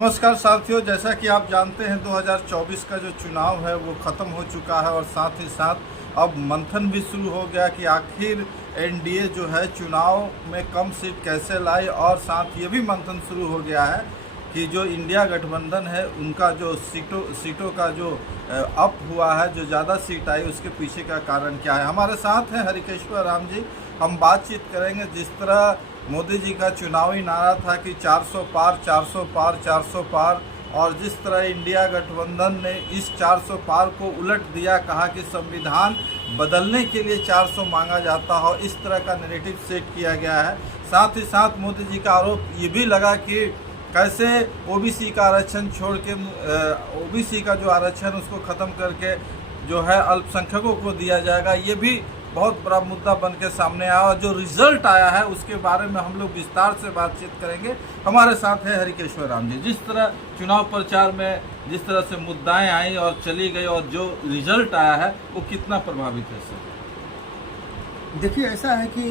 नमस्कार साथियों, जैसा कि आप जानते हैं 2024 का जो चुनाव है वो ख़त्म हो चुका है और साथ ही साथ अब मंथन भी शुरू हो गया कि आखिर एनडीए जो है चुनाव में कम सीट कैसे लाई। और साथ ये भी मंथन शुरू हो गया है कि जो इंडिया गठबंधन है उनका जो सीटों का जो अप हुआ है, जो ज़्यादा सीट आई, उसके पीछे का कारण क्या है। हमारे साथ हैं हरिकेश्वर राम जी। हम बातचीत करेंगे। जिस तरह मोदी जी का चुनावी नारा था कि 400 पार 400 पार 400 पार, और जिस तरह इंडिया गठबंधन ने इस 400 पार को उलट दिया, कहा कि संविधान बदलने के लिए 400 मांगा जाता हो, इस तरह का नैरेटिव सेट किया गया है। साथ ही साथ मोदी जी का आरोप ये भी लगा कि कैसे ओबीसी का आरक्षण छोड़ के ओबीसी का जो आरक्षण उसको ख़त्म करके जो है अल्पसंख्यकों को दिया जाएगा। ये भी बहुत बड़ा मुद्दा बन के सामने आया और जो रिजल्ट आया है उसके बारे में हम लोग विस्तार से बातचीत करेंगे। हमारे साथ है हरिकेश्वर राम जी। जिस तरह चुनाव प्रचार में जिस तरह से मुद्दाएं आई और चली गई और जो रिजल्ट आया है वो कितना प्रभावित है सर? देखिए, ऐसा है कि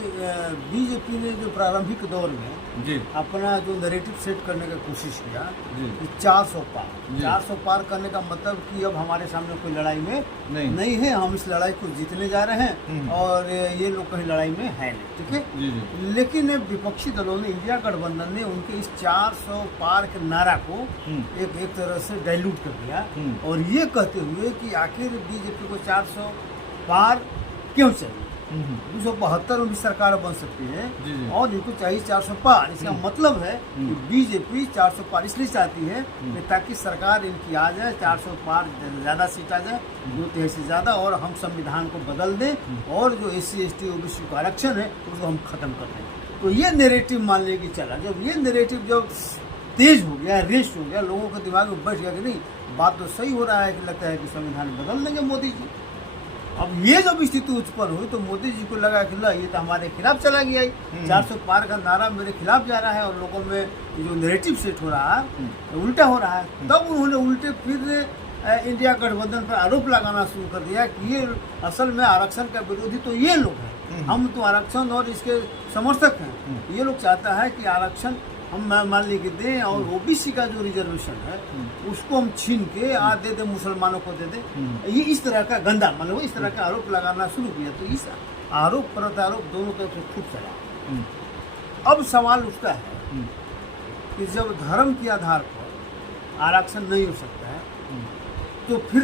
बीजेपी ने जो प्रारंभिक दौर में जी अपना जो नैरेटिव सेट करने का कोशिश किया जी कि 400 पार करने का मतलब कि अब हमारे सामने कोई लड़ाई में नहीं है, हम इस लड़ाई को जीतने जा रहे हैं और ये लोग कहीं लड़ाई में है नहीं, ठीक है। जी जी लेकिन विपक्षी दलों ने, इंडिया गठबंधन ने उनके इस 400 पार के नारा को एक तरह से डाइल्यूट कर दिया और ये कहते हुए कि आखिर बीजेपी को 400 पार क्यों चाहिए। 272 में भी सरकार बन सकती है और इनको चाहिए 400 पार। इसका मतलब है कि बीजेपी 400 पार इसलिए चाहती है कि ताकि सरकार इनकी आ जाए, 400 पार ज़्यादा सीट आ जाए, 2/3 से ज़्यादा, और हम संविधान को बदल दें और जो SC ST OBC का आरक्षण है उसको हम खत्म कर दें। तो ये नैरेटिव मान लें कि चला। जब ये नैरेटिव जब तेज हो गया, रेस हो गया, लोगों के दिमाग में बैठ गया कि नहीं, बात तो सही हो रहा है, कि लगता है कि संविधान बदल देंगे मोदी जी। अब ये जब स्थिति उत्पन्न हुई तो मोदी जी को लगा कि ये तो हमारे खिलाफ चला गया है, 400 पार का नारा मेरे खिलाफ जा रहा है और लोगों में जो नैरेटिव सेट हो रहा है उल्टा हो रहा है। तब उन्होंने उल्टे फिर इंडिया गठबंधन पर आरोप लगाना शुरू कर दिया कि ये असल में आरक्षण का विरोधी तो ये लोग हैं, हम तो आरक्षण और इसके समर्थक हैं। ये लोग चाहता है कि आरक्षण हम मान ली कि दें और ओबीसी का जो रिजर्वेशन है उसको हम छीन के दे दे, मुसलमानों को दे दे। ये इस तरह का गंदा, मतलब इस तरह का आरोप लगाना शुरू किया। तो इस आरोप प्रत्यारोप दोनों तरफ से खूब चला। अब सवाल उठता है कि जब धर्म के आधार पर आरक्षण नहीं हो सकता है तो फिर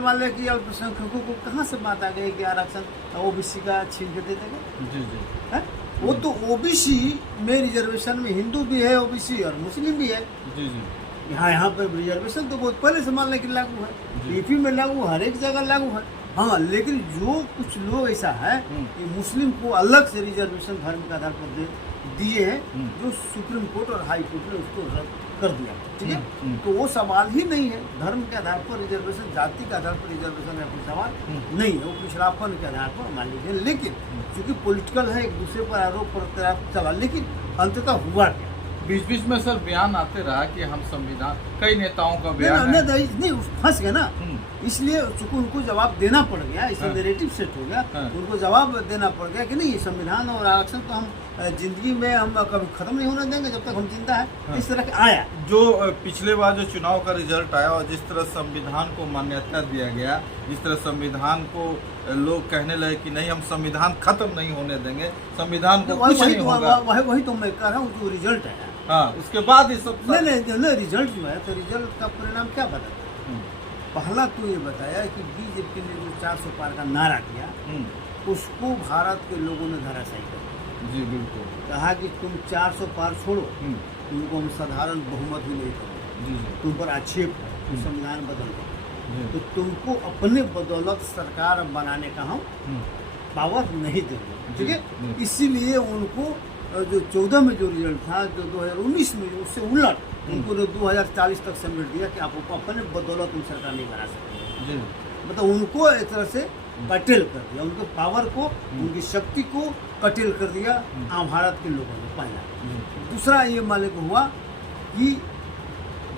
मान लें कि अल्पसंख्यकों को कहाँ से बात आ गई कि आरक्षण ओबीसी का छीन के दे देगा। जी जी है? वो तो ओबीसी में रिजर्वेशन में हिंदू भी है, ओबीसी और मुस्लिम भी है। जी जी यहाँ पर रिजर्वेशन तो बहुत पहले से मान लें कि लागू है, यूपी में लागू, हर एक जगह लागू है। हाँ, लेकिन जो कुछ लोग ऐसा है कि मुस्लिम को अलग से रिजर्वेशन धर्म के आधार पर दिए हैं, जो सुप्रीम कोर्ट और हाई कोर्ट ने उसको रद्द कर दिया, ठीक है। तो वो सवाल ही नहीं है, धर्म के आधार पर रिजर्वेशन, जाति के आधार पर रिजर्वेशन है, कोई सवाल नहीं है, वो पिछड़ापन के आधार पर मान लीजिए। लेकिन चूंकि पॉलिटिकल है, एक दूसरे पर आरोप प्रत्यारोप चला, लेकिन अंततः हुआ क्या? बीच बीच में सर बयान आते रहा कि हम संविधान, कई नेताओं का बयान नहीं फंस गए ना, इसलिए चूंकि उनको जवाब देना पड़ गया, इसलिए नैरेटिव सेट हो गया, उनको जवाब देना पड़ गया कि नहीं, संविधान और आरक्षण तो हम जिंदगी में हम कभी खत्म नहीं होने देंगे जब तक हम जिंदा है। इस तरह के आया जो पिछले बार जो चुनाव का रिजल्ट आया और जिस तरह संविधान को मान्यता दिया गया, जिस तरह संविधान को लोग कहने लगे कि नहीं, हम संविधान खत्म नहीं होने देंगे, संविधान को कुछ नहीं होगा। वही तो मैं कह रहा हूँ, जो रिजल्ट आया, हाँ, उसके बाद ये सब नहीं रिजल्ट जो है तो रिजल्ट का परिणाम क्या बताता है? पहला तो ये बताया कि बीजेपी ने जो 400 पार का नारा किया उसको भारत के लोगों ने धराशायी कर दिया। जी बिल्कुल। कहा कि तुम 400 पार छोड़ो, तुमको हम साधारण बहुमत भी नहीं करेंगे, तुम पर आक्षेप है, संविधान बदल दो, तो तुमको अपने बदौलत सरकार बनाने का हम पावर नहीं देंगे, ठीक है। इसीलिए उनको जो 14 में जो रिजल्ट था, जो 2019 में उससे उलट उनको 2040 तक समेट दिया कि आप अपने बदौलत तुम सरकार नहीं बना सकते। मतलब उनको एक तरह से कटेल कर दिया, उनके पावर को, उनकी शक्ति को कटेल कर दिया आम भारत के लोगों ने, पहला। दूसरा ये माने को हुआ कि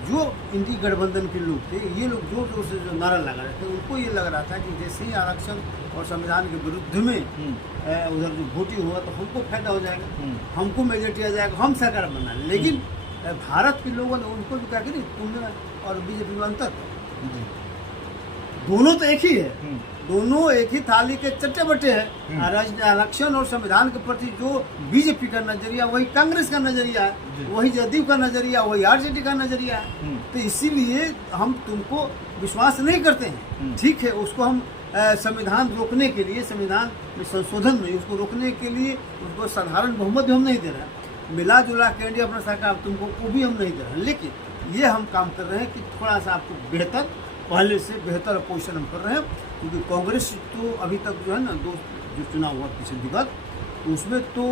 जो इंडी गठबंधन के लोग थे, ये लोग जोर जोर से जो नारा लगा रहे थे, उनको ये लग रहा था कि जैसे ही आरक्षण और संविधान के विरुद्ध में उधर जो वोटिंग हुआ तो हमको फायदा हो जाएगा, हमको मेजोरिटी आ जाएगा, हम सरकार बना। लेकिन भारत के लोगों ने उनको भी कहा कि नहीं तुमने और बीजेपी में अंतर है। दोनों तो एक ही है, दोनों एक ही थाली के चट्टे बट्टे हैं। आरक्षण और संविधान के प्रति जो बीजेपी का नजरिया वही कांग्रेस का नजरिया है, वही जदयू का नजरिया वही आरजेडी का नजरिया है। तो इसीलिए हम तुमको विश्वास नहीं करते हैं। ठीक है, उसको हम संविधान रोकने के लिए, संविधान में संशोधन में उसको रोकने के लिए उसको साधारण बहुमत भी हम नहीं दे रहे हैं। मिला जुला के इंडिया अपना सरकार तुमको वो भी हम नहीं दे रहे हैं, लेकिन ये हम काम कर रहे हैं कि थोड़ा सा आपको बेहतर, पहले से बेहतर पोजीशन हम कर रहे हैं। क्योंकि कांग्रेस तो अभी तक जो है ना, जो चुनाव हुआ पिछले विगत, तो उसमें तो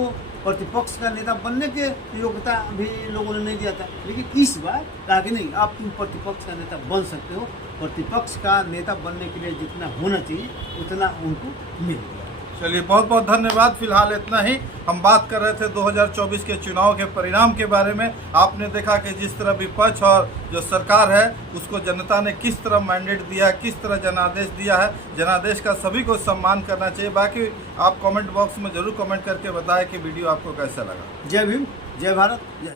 प्रतिपक्ष का नेता बनने के योग्यता भी लोगों ने नहीं दिया था। लेकिन इस बार कहा कि नहीं, आप तुम प्रतिपक्ष का नेता बन सकते हो। प्रतिपक्ष का नेता बनने के लिए जितना होना चाहिए उतना उनको मिल गया। चलिए, बहुत बहुत धन्यवाद। फिलहाल इतना ही। हम बात कर रहे थे 2024 के चुनाव के परिणाम के बारे में। आपने देखा कि जिस तरह विपक्ष और जो सरकार है उसको जनता ने किस तरह मैंडेट दिया है, किस तरह जनादेश दिया है। जनादेश का सभी को सम्मान करना चाहिए। बाकी आप कमेंट बॉक्स में जरूर कमेंट करके बताएं कि वीडियो आपको कैसा लगा। जय भीम, जय भारत, जय